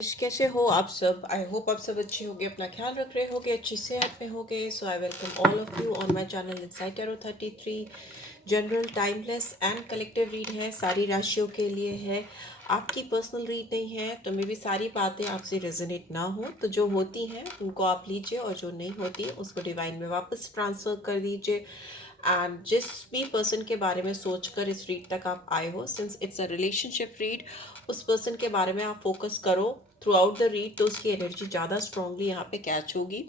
कैसे हो आप सब। आई होप आप सब अच्छे होंगे, अपना ख्याल रख रहे होंगे, अच्छी सेहत में होंगे। So I welcome all of you on my channel insight tarot 33। General, timeless and collective read है, सारी राशियों के लिए है। आपकी पर्सनल रीड नहीं है, तो मे भी सारी बातें आपसे रेजोनेट ना हो, तो जो होती हैं उनको आप लीजिए और जो नहीं होती उसको डिवाइन में वापस ट्रांसफ़र कर दीजिए। एंड जिस भी पर्सन के बारे में सोचकर इस रीड तक आप आए हो, since it's a relationship read, उस पर्सन के बारे में आप फोकस करो थ्रू आउट द रीड, तो उसकी एनर्जी ज़्यादा स्ट्रांगली यहाँ पे कैच होगी।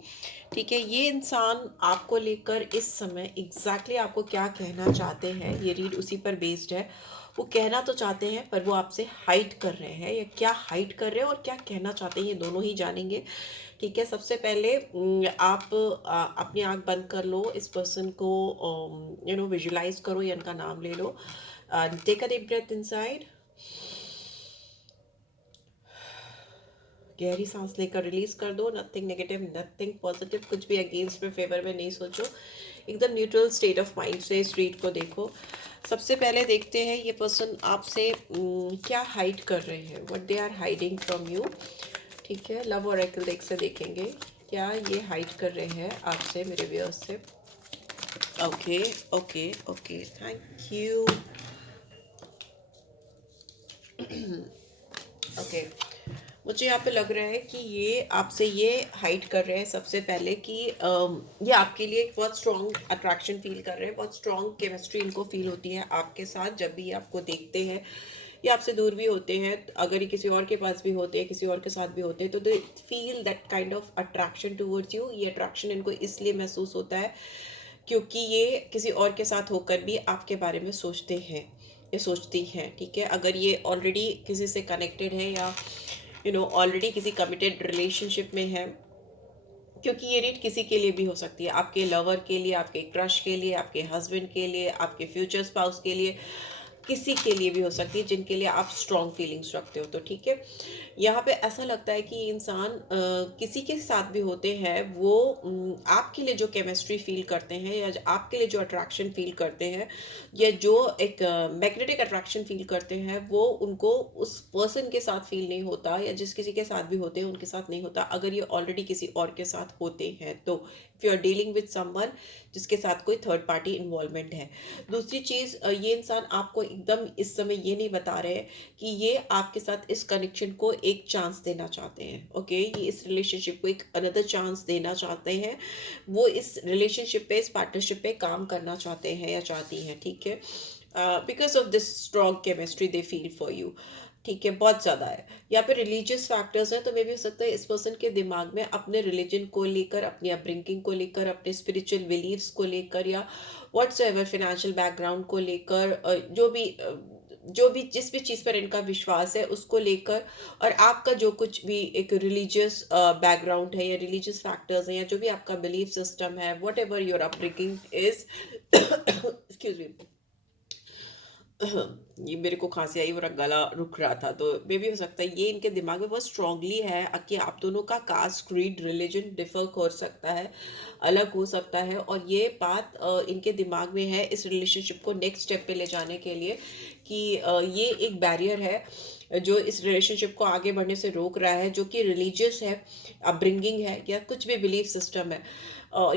ठीक है, ये इंसान आपको लेकर इस समय एग्जैक्टली आपको क्या कहना चाहते हैं, ये रीड उसी पर बेस्ड है। वो कहना तो चाहते हैं पर वो आपसे हाइड कर रहे हैं, या क्या हाइड कर रहे हैं और क्या कहना चाहते हैं, ये दोनों ही जानेंगे। ठीक है, सबसे पहले आप अपनी आंख बंद कर लो, इस पर्सन को विजुलाइज करो या इनका नाम ले लो। Take a deep breath inside, गहरी सांस लेकर रिलीज कर दो। नथिंग नेगेटिव, नथिंग पॉजिटिव, कुछ भी अगेंस्ट में फेवर में नहीं सोचो। एकदम न्यूट्रल स्टेट ऑफ माइंड से इस रीड को देखो। सबसे पहले देखते हैं ये पर्सन आपसे क्या हाइड कर रहे हैं, what they are hiding from you. ठीक है, लव ओरेकल डेक से देखेंगे क्या ये हाइड कर रहे हैं आपसे, मेरे व्यूअर्स से। Okay okay okay, thank you. Okay, मुझे यहाँ पे लग रहा है कि ये आपसे ये हाइड कर रहे हैं सबसे पहले कि ये आपके लिए एक बहुत स्ट्रॉन्ग अट्रैक्शन फील कर रहे हैं, बहुत स्ट्रॉन्ग केमिस्ट्री इनको फील होती है आपके साथ। जब भी ये आपको देखते हैं, ये आपसे दूर भी होते हैं, अगर ये किसी और के पास भी होते हैं, किसी और के साथ भी होते हैं, तो they feel that kind of attraction towards you. ये अट्रैक्शन इनको इसलिए महसूस होता है क्योंकि ये किसी और के साथ होकर भी आपके बारे में सोचते हैं या सोचती हैं। ठीक है, अगर ये ऑलरेडी किसी से कनेक्टेड है या ऑलरेडी किसी कमिटेड रिलेशनशिप में है, क्योंकि ये रीड किसी के लिए भी हो सकती है, आपके लवर के लिए, आपके क्रश के लिए, आपके हस्बैंड के लिए, आपके फ्यूचर स्पाउस के लिए, किसी के लिए भी हो सकती है जिनके लिए आप स्ट्रॉन्ग फीलिंग्स रखते हो। तो ठीक है, यहाँ पे ऐसा लगता है कि ये इंसान किसी के साथ भी होते हैं, वो आपके लिए जो केमिस्ट्री फील करते हैं या आपके लिए जो अट्रैक्शन फील करते हैं या जो एक मैग्नेटिक अट्रैक्शन फील करते हैं, वो उनको उस पर्सन के साथ फील नहीं होता, या जिस किसी के साथ भी होते हैं उनके साथ नहीं होता अगर ये ऑलरेडी किसी और के साथ होते हैं। तो if you are dealing with someone जिसके साथ कोई थर्ड पार्टी इन्वॉल्वमेंट है। दूसरी चीज़, ये इंसान आपको एकदम इस समय ये नहीं बता रहे कि ये आपके साथ इस कनेक्शन को एक चांस देना चाहते हैं। ओके, ये इस रिलेशनशिप को एक अनदर चांस देना चाहते हैं, वो इस रिलेशनशिप पे, इस पार्टनरशिप पे काम करना चाहते हैं या चाहती हैं। ठीक है, because of this strong chemistry they feel for you. ठीक है, बहुत ज़्यादा है। यहाँ पे रिलीजियस फैक्टर्स हैं, तो मे भी हो सकता है इस पर्सन के दिमाग में अपने रिलीजन को लेकर, अपनी अपब्रिंगिंग को लेकर, अपने स्पिरिचुअल बिलीव्स को लेकर, या व्हाट्स एवर फाइनेंशियल बैकग्राउंड को लेकर, जो भी जिस भी चीज़ पर इनका विश्वास है उसको लेकर, और आपका जो कुछ भी एक रिलीजियस बैकग्राउंड है या रिलीजियस फैक्टर्स हैं या जो भी आपका बिलीफ सिस्टम है, what ever your upbringing is, excuse me, ये मेरे को खांसी आई, मेरा गला रुक रहा था, तो मे भी हो सकता है ये इनके दिमाग में बहुत स्ट्रांगली है कि आप दोनों का कास्ट, क्रीड, रिलीजन डिफर कर सकता है, अलग हो सकता है। और ये बात इनके दिमाग में है इस रिलेशनशिप को नेक्स्ट स्टेप पे ले जाने के लिए, कि ये एक बैरियर है जो इस रिलेशनशिप को आगे बढ़ने से रोक रहा है, जो कि रिलीजियस है, अपब्रिंगिंग है, या कुछ भी बिलीफ सिस्टम है।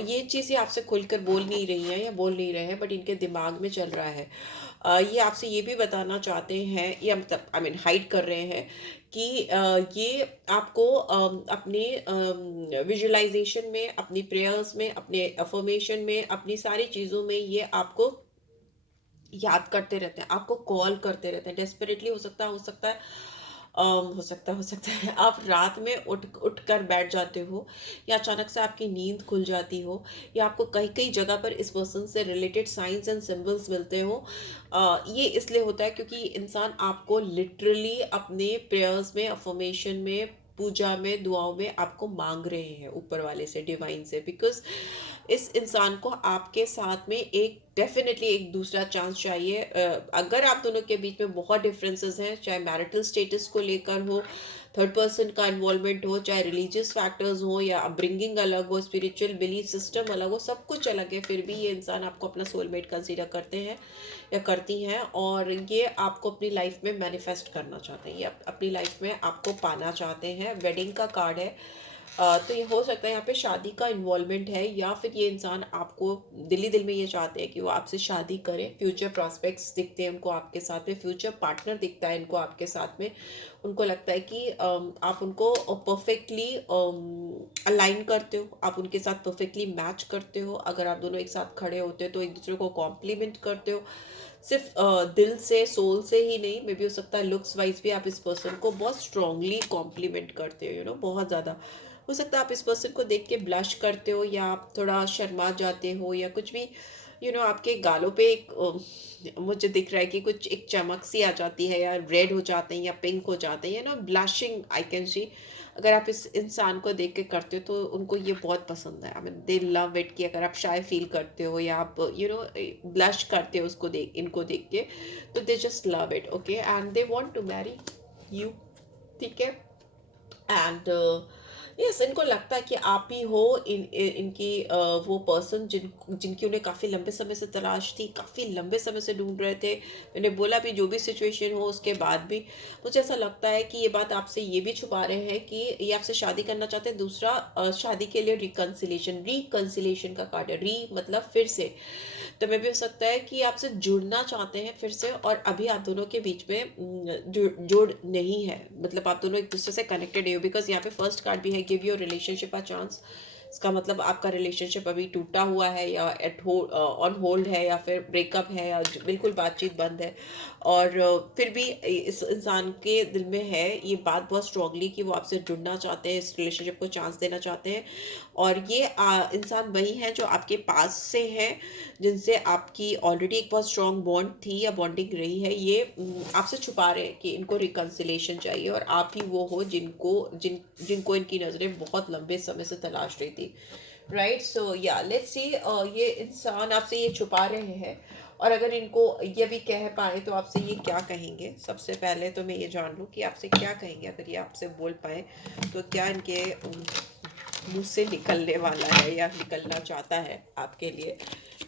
ये चीज़ें आपसे खुलकर बोल नहीं रही हैं या बोल नहीं रहे हैं, बट इनके दिमाग में चल रहा है। ये आपसे ये भी बताना चाहते हैं, या मतलब आई मीन हाइड कर रहे हैं कि ये आपको अपने विजुअलाइजेशन में, अपनी प्रेयर्स में, अपने अफर्मेशन में, अपनी सारी चीज़ों में ये आपको याद करते रहते हैं, आपको कॉल करते रहते हैं डेस्परेटली। हो सकता है आप रात में उठ कर बैठ जाते हो, या अचानक से आपकी नींद खुल जाती हो, या आपको कई कई जगह पर इस पर्सन से रिलेटेड साइंस एंड सिंबल्स मिलते हो। ये इसलिए होता है क्योंकि ये इंसान आपको लिटरली अपने प्रेयर्स में, अफर्मेशन में, पूजा में, दुआओं में आपको मांग रहे हैं ऊपर वाले से, डिवाइन से, बिकॉज इस इंसान को आपके साथ में एक डेफिनेटली एक दूसरा चांस चाहिए। अगर आप दोनों के बीच में बहुत डिफरेंसेस हैं, चाहे मैरिटल स्टेटस को लेकर हो, थर्ड पर्सन का इन्वॉल्वमेंट हो, चाहे रिलीजियस फैक्टर्स हो या अपब्रिंगिंग अलग हो, स्पिरिचुअल बिलीफ सिस्टम अलग हो, सब कुछ अलग है, फिर भी ये इंसान आपको अपना सोलमेट कंसीडर करते हैं या करती हैं, और ये आपको अपनी लाइफ में मैनिफेस्ट करना चाहते हैं, ये अपनी लाइफ में आपको पाना चाहते हैं। वेडिंग का कार्ड है। तो ये हो सकता है यहाँ पे शादी का इन्वॉल्वमेंट है, या फिर ये इंसान आपको दिल ही दिल में ये चाहते हैं कि वो आपसे शादी करें। फ्यूचर प्रॉस्पेक्ट्स दिखते हैं उनको आपके साथ में, फ्यूचर पार्टनर दिखता है इनको आपके साथ में। उनको लगता है कि आप उनको परफेक्टली अलाइन करते हो, आप उनके साथ परफेक्टली मैच करते हो। अगर आप दोनों एक साथ खड़े होते हो तो एक दूसरे को कॉम्प्लीमेंट करते हो, सिर्फ दिल से, सोल से ही नहीं, मे भी हो सकता है लुक्स वाइज भी आप इस पर्सन को बहुत स्ट्रांगली कॉम्प्लीमेंट करते हो, बहुत ज़्यादा। हो सकता है आप इस पर्सन को देख के ब्लश करते हो, या आप थोड़ा शर्मा जाते हो, या कुछ भी आपके गालों पे एक मुझे दिख रहा है कि कुछ एक चमक सी आ जाती है, या रेड हो जाते हैं या पिंक हो जाते हैं, ब्लशिंग आई कैन सी। अगर आप इस इंसान को देख के करते हो तो उनको ये बहुत पसंद है। I mean they love it कि अगर आप शाय फील करते हो या आप ब्लश करते हो उसको देख, इनको देख के, तो they just love it. Okay, and they want to marry you. ठीक है। एंड यस, इनको लगता है कि आप ही हो इनकी वो पर्सन जिनकी उन्हें काफ़ी लंबे समय से तलाश थी, काफ़ी लंबे समय से ढूंढ रहे थे। मैंने बोला भी जो भी सिचुएशन हो उसके बाद भी मुझे ऐसा लगता है कि ये बात आपसे ये भी छुपा रहे हैं कि ये आपसे शादी करना चाहते हैं। दूसरा, शादी के लिए रिकन्सिलेशन का कार्ड है। री मतलब फिर से, तो मे भी हो सकता है कि आपसे जुड़ना चाहते हैं फिर से, और अभी आप दोनों के बीच में जोड़ नहीं है, मतलब आप दोनों एक दूसरे से कनेक्टेड है, बिकॉज यहाँ पे फर्स्ट कार्ड भी है give your relationship a chance. इसका मतलब आपका रिलेशनशिप अभी टूटा हुआ है, या ऑन होल्ड है, या फिर ब्रेकअप है, या बिल्कुल बातचीत बंद है। और फिर भी इस इंसान के दिल में है ये बात बहुत स्ट्रांगली कि वो आपसे जुड़ना चाहते हैं, इस रिलेशनशिप को चांस देना चाहते हैं। और ये इंसान वही हैं जो आपके पास से हैं, जिनसे आपकी ऑलरेडी एक बहुत स्ट्रॉन्ग बॉन्ड थी या बॉन्डिंग रही है। ये आपसे छुपा रहे हैं कि इनको रिकन्सिलेशन चाहिए, और आप ही वो हो जिनको इनकी नज़रें बहुत लंबे समय से तलाश रही थी। राइट, सो या लेट्स सी, ये इंसान आपसे ये छुपा रहे हैं, और अगर इनको ये भी कह पाए तो आपसे ये क्या कहेंगे। सबसे पहले तो मैं ये जान लूँ कि आपसे क्या कहेंगे। अगर ये आपसे बोल पाए तो क्या इनके मुंह से निकलने वाला है या निकलना चाहता है आपके लिए।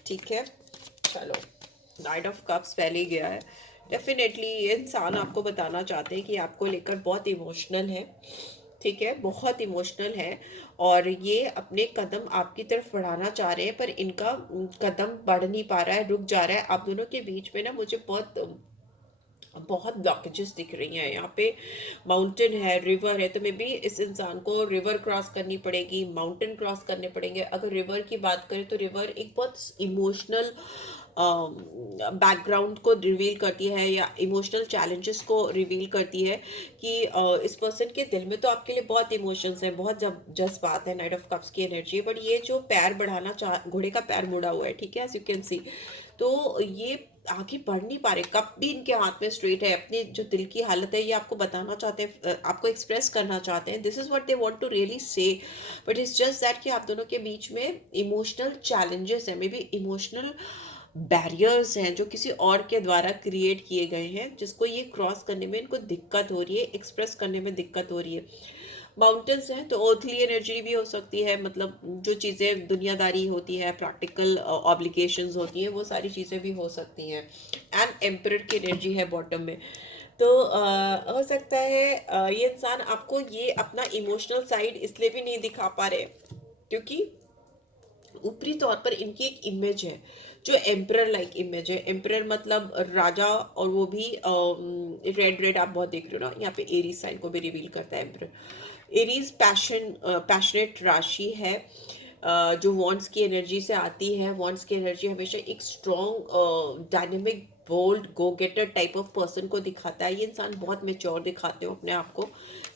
ठीक है, चलो, नाइट ऑफ कप्स पहले ही गया है। डेफिनेटली ये इंसान आपको बताना चाहते हैं कि आपको लेकर बहुत इमोशनल है। ठीक है, बहुत इमोशनल है, और ये अपने कदम आपकी तरफ बढ़ाना चाह रहे हैं, पर इनका कदम बढ़ नहीं पा रहा है, रुक जा रहा है। आप दोनों के बीच में ना मुझे बहुत बहुत ब्लॉकेजेस दिख रही हैं यहाँ पे। माउंटेन है, रिवर है, तो मे बी इस इंसान को रिवर क्रॉस करनी पड़ेगी, माउंटेन क्रॉस करने पड़ेंगे। अगर रिवर की बात करें तो रिवर एक बहुत इमोशनल बैकग्राउंड को रिवील करती है, या इमोशनल चैलेंजेस को रिवील करती है कि इस पर्सन के दिल में तो आपके लिए बहुत इमोशंस हैं, बहुत जज्बात है, नाइट ऑफ कप्स की एनर्जी। बट ये जो पैर बढ़ाना चाह, घोड़े का पैर मुड़ा हुआ है, ठीक है, एज यू कैन सी, तो ये आगे बढ़ नहीं पा रहे। कप भी इनके हाथ में स्ट्रेट है, अपनी जो दिल की हालत है ये आपको बताना चाहते हैं, आपको एक्सप्रेस करना चाहते हैं। This is what they want to really say, but it's just that कि आप दोनों के बीच में इमोशनल चैलेंजेस हैं, मे बी इमोशनल बैरियर्स हैं जो किसी और के द्वारा क्रिएट किए गए हैं, जिसको ये क्रॉस करने में इनको दिक्कत हो रही है, एक्सप्रेस करने में दिक्कत हो रही है। माउंटेन्स हैं तो अर्थली एनर्जी भी हो सकती है, मतलब जो चीज़ें दुनियादारी होती है, प्रैक्टिकल ऑब्लिगेशंस होती हैं, वो सारी चीज़ें भी हो सकती हैं। एंड एम्परर की एनर्जी है बॉटम में। तो हो सकता है ये इंसान आपको ये अपना इमोशनल साइड इसलिए भी नहीं दिखा पा रहे क्योंकि ऊपरी तौर पर इनकी एक इमेज है जो एम्परर लाइक इमेज है। एम्परर मतलब राजा, और वो भी रेड रेड आप बहुत देख रहे हो ना, यहाँ पे एरीज साइन को भी रिवील करता है एम्परर। एरीज पैशनेट राशि है, जो वॉन्ट्स की एनर्जी से आती है। वॉन्ट्स की एनर्जी हमेशा एक strong dynamic bold go getter type of person को दिखाता है। ये इंसान बहुत मेच्योर दिखाते हो अपने आप को,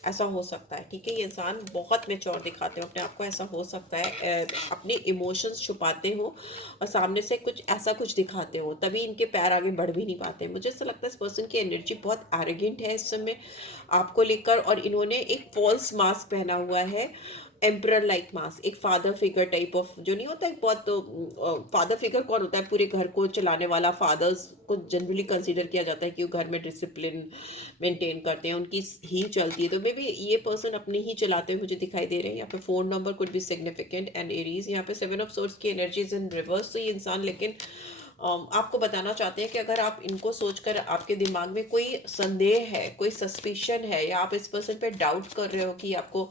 ऐसा हो सकता है। ठीक है, ये इंसान बहुत मेच्योर दिखाते हो अपने आप को, ऐसा हो सकता है। अपने इमोशंस छुपाते हो और सामने से कुछ ऐसा कुछ दिखाते हो, तभी इनके पैर आगे बढ़ भी नहीं पाते। मुझे ऐसा लगता है इस पर्सन की एनर्जी बहुत एरोगेंट है इस समय आपको लेकर, और इन्होंने एक फॉल्स मास्क पहना हुआ है एम्परर लाइक मास, एक फादर फिगर टाइप ऑफ जो नहीं होता है बहुत, फादर फिगर कौन होता है, पूरे घर को चलाने वाला, फादर्स को जनरली कंसीडर किया जाता है कि वो घर में डिसिप्लिन मेंटेन करते हैं, उनकी ही चलती है। तो मे बी ये पर्सन अपने ही चलाते हुए मुझे दिखाई दे रहे हैं। यहाँ पे phone number could be significant and Aries, यहाँ पे सेवन ऑफ सोर्ड्स की एनर्जीज इन रिवर्स। तो ये इंसान लेकिन आपको बताना चाहते हैं कि अगर आप इनको सोचकर आपके दिमाग में कोई संदेह है, कोई सस्पिशन है, या आप इस पर्सन पे डाउट कर रहे हो कि आपको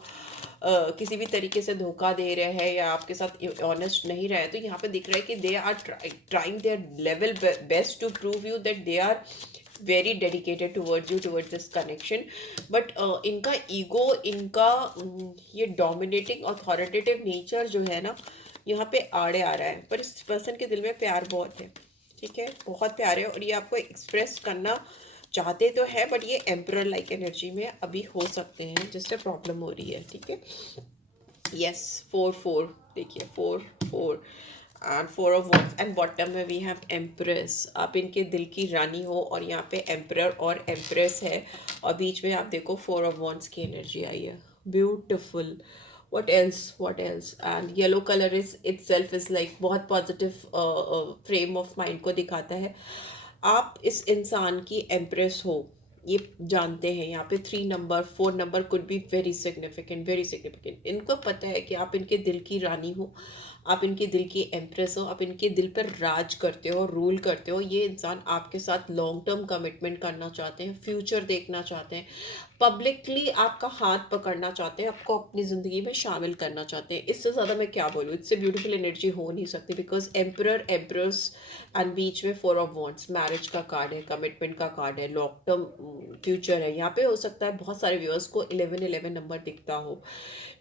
किसी भी तरीके से धोखा दे रहे हैं या आपके साथ ऑनेस्ट नहीं रहे, तो यहाँ पे दिख रहा है कि they are trying their level best to prove you that they are very dedicated towards you, towards this connection. But इनका ईगो, इनका ये डोमिनेटिंग अथॉरिटेटिव नेचर जो है ना, यहाँ पे आड़े आ रहा है। पर इस पर्सन के दिल में प्यार बहुत है, ठीक है, बहुत प्यार है, और ये आपको एक्सप्रेस करना चाहते तो है, बट ये एम्परर लाइक एनर्जी में अभी हो सकते हैं, जिससे प्रॉब्लम हो रही है, ठीक है। यस, 4 4 देखिए, 4 4 and 4 of wands and bottom में वी हैव एम्प्रेस। आप इनके दिल की रानी हो और यहाँ पे एम्परर और एम्प्रेस है, और बीच में आप देखो 4 ऑफ वॉन्ड्स की एनर्जी आई है, beautiful. what else and yellow colour is itself is like बहुत पॉजिटिव फ्रेम ऑफ माइंड को दिखाता है। आप इस इंसान की एम्प्रेस हो, ये जानते हैं। यहाँ पे 3 number 4 number could be very significant, very significant. इनको पता है कि आप इनके दिल की रानी हो, आप इनके दिल की एम्प्रेस हो, आप इनके दिल पर राज करते हो, रूल करते हो। ये इंसान आपके साथ लॉन्ग टर्म कमिटमेंट करना चाहते हैं, फ्यूचर देखना चाहते हैं, पब्लिकली आपका हाथ पकड़ना चाहते हैं, आपको अपनी ज़िंदगी में शामिल करना चाहते हैं। इससे ज़्यादा मैं क्या बोलूँ, इससे ब्यूटीफुल एनर्जी हो नहीं सकती, बिकॉज एम्परर एम्प्रेस एंड बीच में 4 ऑफ वॉन्ड्स, मैरिज का कार्ड है, कमिटमेंट का कार्ड है, लॉन्ग टर्म फ्यूचर है। यहाँ पे हो सकता है बहुत सारे व्यूअर्स को 11 11 नंबर दिखता हो,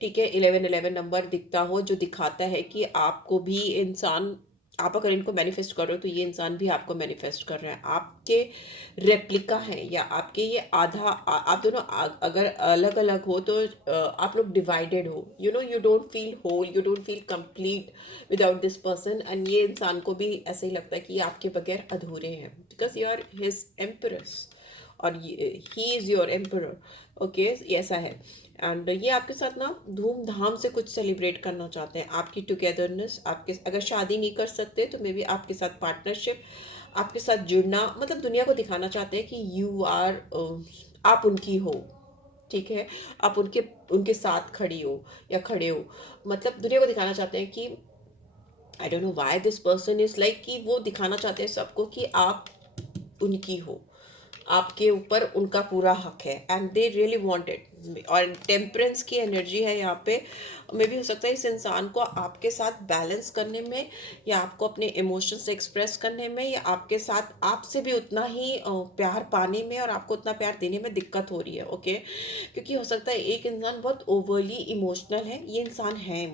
ठीक है, 11 11 नंबर दिखता हो, जो दिखाता है कि आपको भी इंसान, आप अगर इनको मैनिफेस्ट कर रहे हो तो ये इंसान भी आपको मैनिफेस्ट कर रहे हैं, आपके रेप्लिका हैं, या आपके ये आधा आप दोनों अगर अलग अलग हो तो आप लोग डिवाइडेड हो, you know, you don't feel whole, you don't feel complete without this person. And ये इंसान को भी ऐसा ही लगता है कि ये आपके बगैर अधूरे हैं, बिकॉज यू आर हिज एम्परस और he is your emperor, okay, ऐसा है। एंड ये आपके साथ ना धूमधाम से कुछ सेलिब्रेट करना चाहते हैं, आपकी टुगेदरनेस, आपके, अगर शादी नहीं कर सकते तो मे बी आपके साथ पार्टनरशिप, आपके साथ जुड़ना, मतलब दुनिया को दिखाना चाहते हैं कि यू आर, आप उनकी हो, ठीक है, आप उनके उनके साथ खड़ी हो या खड़े हो। मतलब दुनिया को दिखाना चाहते हैं कि I don't know why this person is like, कि वो दिखाना चाहते हैं सबको कि आप उनकी हो, आपके ऊपर उनका पूरा हक है, and they really want it. और टेम्परेंस की एनर्जी है यहाँ पे। मे भी हो सकता है इस इंसान को आपके साथ बैलेंस करने में, या आपको अपने इमोशंस एक्सप्रेस करने में, या आपके साथ आपसे भी उतना ही प्यार पाने में और आपको उतना प्यार देने में दिक्कत हो रही है, ओके। क्योंकि हो सकता है एक इंसान बहुत ओवरली इमोशनल है, ये इंसान है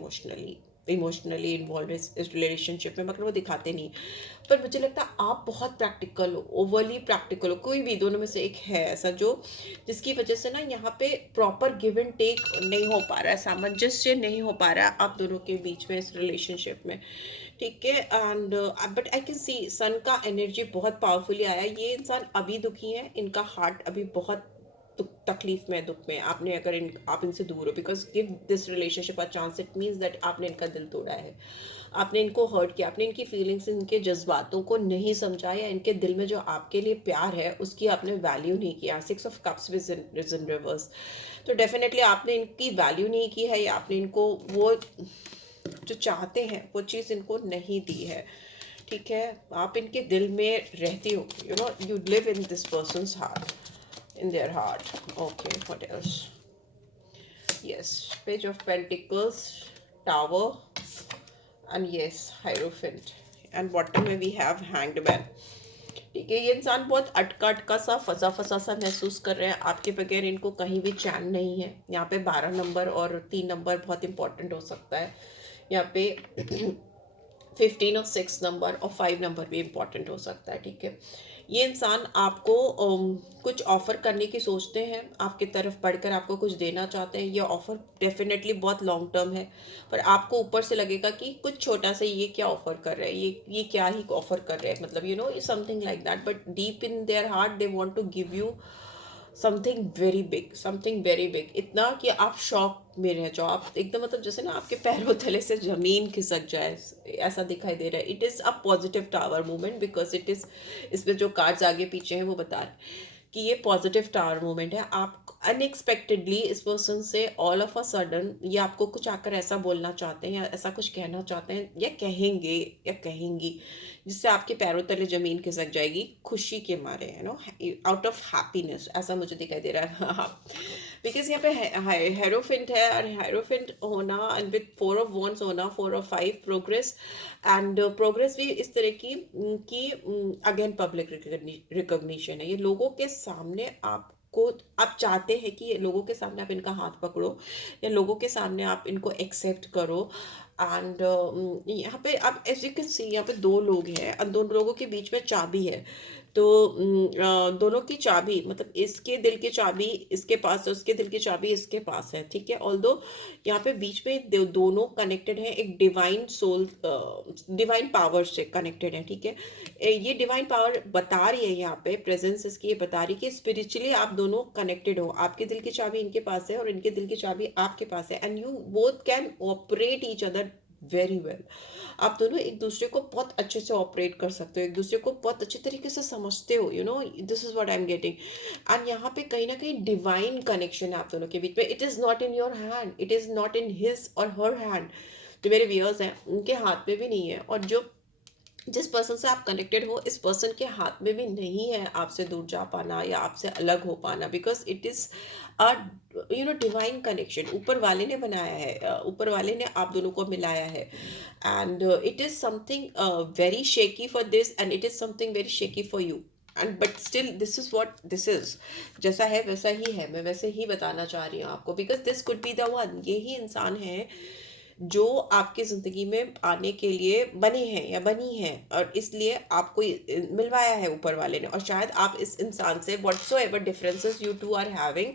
इमोशनली इन्वॉल्व इस रिलेशनशिप में, मगर वो दिखाते नहीं। पर मुझे लगता है आप बहुत प्रैक्टिकल हो, ओवरली प्रैक्टिकल हो, कोई भी दोनों में से एक है ऐसा, जो जिसकी वजह से ना यहाँ पे प्रॉपर गिव एंड टेक नहीं हो पा रहा है, सामंजस्य नहीं हो पा रहा है आप दोनों के बीच में इस रिलेशनशिप में, ठीक है। And but I can see sun का एनर्जी बहुत पावरफुली आया। ये इंसान अभी दुखी है, इनका हार्ट अभी बहुत तकलीफ में, दुख में। आपने अगर आप इनसे दूर हो, because give this relationship a chance, it means that आपने इनका दिल तोड़ा है, आपने इनको हर्ट किया, आपने इनकी फीलिंग्स, इनके जज्बातों को नहीं समझा, या इनके दिल में जो आपके लिए प्यार है उसकी आपने वैल्यू नहीं किया। 6 of cups is in reverse, तो डेफिनेटली आपने इनकी वैल्यू नहीं की है, या आपने इनको वो जो चाहते हैं वो चीज़ इनको नहीं दी है, ठीक है। आप इनके दिल में रहती हो, you know, you live in this person's heart, in their heart. Okay, what else? Yes, Page of Pentacles, Tower, and yes, Hierophant. And bottom में we have Hanged Man. ठीक है, ये इंसान बहुत अटका अटका सा, फंसा फंसा सा महसूस कर रहे हैं, आपके बगैर इनको कहीं भी चैन नहीं है। यहाँ पे 12 नंबर और 3 नंबर बहुत इंपॉर्टेंट हो सकता है। यहाँ पे 15 और 6 नंबर और 5 नंबर भी इम्पॉर्टेंट हो सकता है, ठीक है। ये इंसान आपको कुछ ऑफ़र करने की सोचते हैं, आपकी तरफ बढ़कर आपको कुछ देना चाहते हैं। ये ऑफ़र डेफिनेटली बहुत लॉन्ग टर्म है, पर आपको ऊपर से लगेगा कि कुछ छोटा सा ये क्या ऑफ़र कर रहे हैं, ये क्या ही ऑफ़र कर रहे हैं, मतलब you know something like that. But deep in their heart they want to give you something very big, इतना कि आप शॉक में रह जाओ, आप एकदम मतलब जैसे ना आपके पैरों तले से जमीन खिसक जाए, ऐसा दिखाई दे रहा है। It is a positive tower movement, because it is, इसमें जो कार्ड्स आगे पीछे हैं वो बता रहे हैं कि ये पॉजिटिव टावर मूवमेंट है। आप अनएक्सपेक्टेडली इस पर्सन से ऑल ऑफ अ सडन ये आपको कुछ आकर ऐसा बोलना चाहते हैं या ऐसा कुछ कहना चाहते हैं या कहेंगे या कहेंगी, जिससे आपके पैरों तले जमीन खिसक जाएगी खुशी के मारे, है नो, आउट ऑफ हैप्पीनेस, ऐसा मुझे दिखाई दे रहा है। बिकॉज यहाँ पे हेरोफिंट है, और हेरोफिंट होना एंड विद 4 of Wands होना, 4 और 5 प्रोग्रेस, एंड प्रोग्रेस भी इस तरह की कि अगेन पब्लिक रिकॉग्निशन है। ये लोगों के सामने आपको, आप चाहते हैं कि ये लोगों के सामने आप इनका हाथ पकड़ो या लोगों के सामने आप इनको एक्सेप्ट करो। एंड यहाँ पे आप एज यू कैन सी, यहाँ पे 2 लोग हैं और 2 लोगों के बीच में चाबी है। तो दोनों की चाबी, मतलब इसके दिल की चाबी इसके पास है, उसके दिल की चाबी इसके पास है, ठीक है। ऑल्दो यहाँ पे बीच में दोनों कनेक्टेड हैं, एक डिवाइन सोल, डिवाइन पावर से कनेक्टेड है, ठीक है। ये डिवाइन पावर बता रही है यहाँ पे, प्रेजेंस इसकी ये बता रही है कि स्पिरिचुअली आप दोनों कनेक्टेड हो, आपके दिल की चाबी इनके पास है और इनके दिल की चाबी आपके पास है, and you both can operate each other very well. आप दोनों एक दूसरे को बहुत अच्छे से ऑपरेट कर सकते हो, एक दूसरे को बहुत अच्छे तरीके से समझते हो, you no, this is what I am getting. And यहाँ पे कहीं ना कहीं डिवाइन कनेक्शन है आप दोनों के बीच में। It is not in your hand, it is not in his और हर हैंड। जो मेरे व्यूअर्स हैं उनके हाथ में भी नहीं है, और जो जिस पर्सन से आप कनेक्टेड हो, इस पर्सन के हाथ में भी नहीं है आपसे दूर जा पाना या आपसे अलग हो पाना, because it is a divine connection ऊपर वाले ने बनाया है, ऊपर वाले ने आप दोनों को मिलाया है। And it is something very shaky for this, and it is something very shaky for you, and but still this is what this is. जैसा है वैसा ही है, मैं वैसे ही बताना चाह रही हूँ आपको, because this could be the one. यही इंसान है जो आपकी ज़िंदगी में आने के लिए बने हैं या बनी हैं, और इसलिए आपको मिलवाया है ऊपर वाले ने। और शायद आप इस इंसान से whatsoever differences you two are having,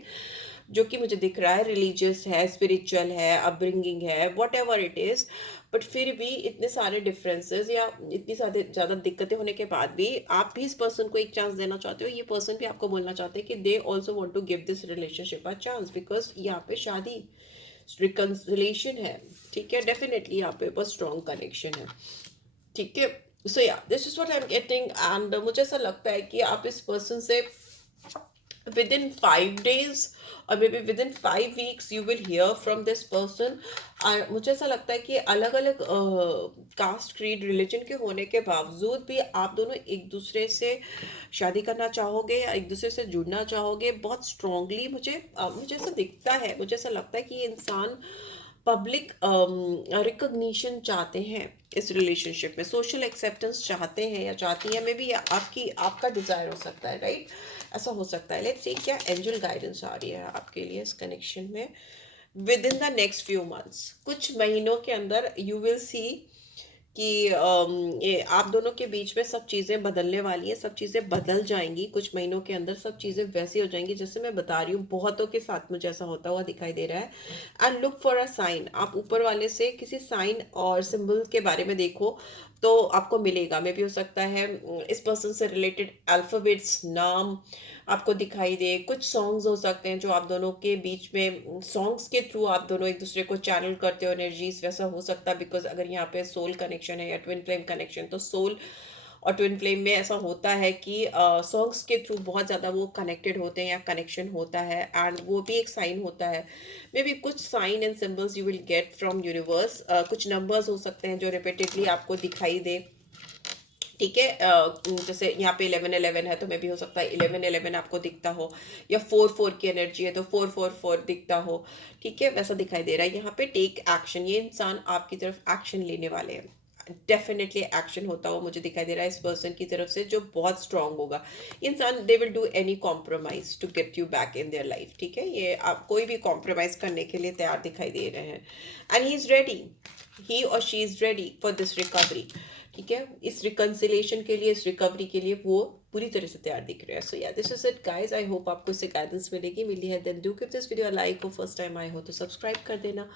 जो कि मुझे दिख रहा है रिलीजियस है, स्पिरिचुअल है, अपब्रिंगिंग है, what ever it is, but फिर भी इतने सारे डिफरेंसेस या इतनी सारे ज़्यादा दिक्कतें होने के बाद भी आप भी इस पर्सन को एक चांस देना चाहते हो। ये पर्सन भी आपको बोलना चाहते हैं कि they also want to give this relationship a chance, because यहाँ पे शादी रिकन्सिलेशन है, ठीक है। डेफिनेटली यहाँ पे बहुत स्ट्रॉन्ग कनेक्शन है, ठीक है। सो yeah this is what I am getting, and मुझे ऐसा लगता है कि आप इस पर्सन से विद इन 5 days और may be with in 5 weeks you will hear from this person. मुझे ऐसा लगता है कि अलग अलग कास्ट, क्रीड, रिलीजन के होने के बावजूद भी आप दोनों एक दूसरे से शादी करना चाहोगे या एक दूसरे से जुड़ना चाहोगे बहुत स्ट्रांगली। मुझे ऐसा दिखता है, मुझे ऐसा लगता है कि ये इंसान पब्लिक रिकॉग्निशन चाहते हैं इस रिलेशनशिप में, सोशल एक्सेप्टेंस चाहते हैं या चाहती है, मे बी आपका डिजायर हो सकता है, राइट। ऐसा हो सकता है। लेट्स सी क्या एंजल गाइडेंस आ रही है आपके लिए इस कनेक्शन में। With in the next few months, कुछ महीनों के अंदर यू विल सी कि ये आप दोनों के बीच में सब चीज़ें बदलने वाली हैं, सब चीज़ें बदल जाएंगी कुछ महीनों के अंदर, सब चीज़ें वैसी हो जाएंगी जैसे मैं बता रही हूँ। बहुतों के साथ मुझे ऐसा होता हुआ दिखाई दे रहा है। And look for a sign, आप ऊपर वाले से किसी साइन और सिंबल के बारे में देखो तो आपको मिलेगा। मे भी हो सकता है इस पर्सन से रिलेटेड अल्फ़ाबेट्स, नाम आपको दिखाई दे। कुछ सॉन्ग्स हो सकते हैं जो आप दोनों के बीच में, सॉन्ग्स के थ्रू आप दोनों एक दूसरे को चैनल करते हो एनर्जीज, वैसा हो सकता है। बिकॉज अगर यहाँ पे सोल कनेक्शन है या ट्विन फ्लेम कनेक्शन, तो सोल और ट्विन फ्लेम में ऐसा होता है कि सॉन्ग्स के थ्रू बहुत ज़्यादा वो कनेक्टेड होते हैं या कनेक्शन होता है, एंड वो भी एक साइन होता है। मे बी कुछ sign and symbols you will get from universe. कुछ नंबर्स हो सकते हैं जो रिपीटेडली आपको दिखाई दे, ठीक है। जैसे यहाँ पे 11 11 है, तो मे भी हो सकता है 11 11 आपको दिखता हो, या 4 4 की एनर्जी है तो 4 4 4 दिखता हो, ठीक है। वैसा दिखाई दे रहा है यहाँ पे। टेक एक्शन, ये इंसान आपकी तरफ एक्शन लेने वाले हैं, डेफिनेटली एक्शन होता हुआ मुझे दिखाई दे रहा है इस पर्सन की तरफ से, जो बहुत स्ट्रांग होगा। ये इंसान they will do any compromise to get you back in their life, ठीक है। ये आप कोई भी कॉम्प्रोमाइज करने के लिए तैयार दिखाई दे रहे हैं, एंड ही इज रेडी, ही और she is ready for this recovery, ठीक है। इस रिकन्सिलेशन के लिए, इस रिकवरी के लिए वो पूरी तरह से तैयार दिख रहे हैं। So yeah this is it guys, I hope आपको इससे गाइडेंस मिली है। Then do give this video like, हो फर्स्ट टाइम आए हो तो सब्सक्राइब कर देना।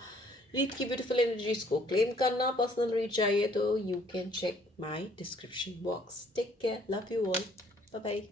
रीड की ब्यूटीफुल एनर्जीज को क्लेम करना, पर्सनल रीड चाहिए तो you can check my description box. Take care, love you all, bye bye.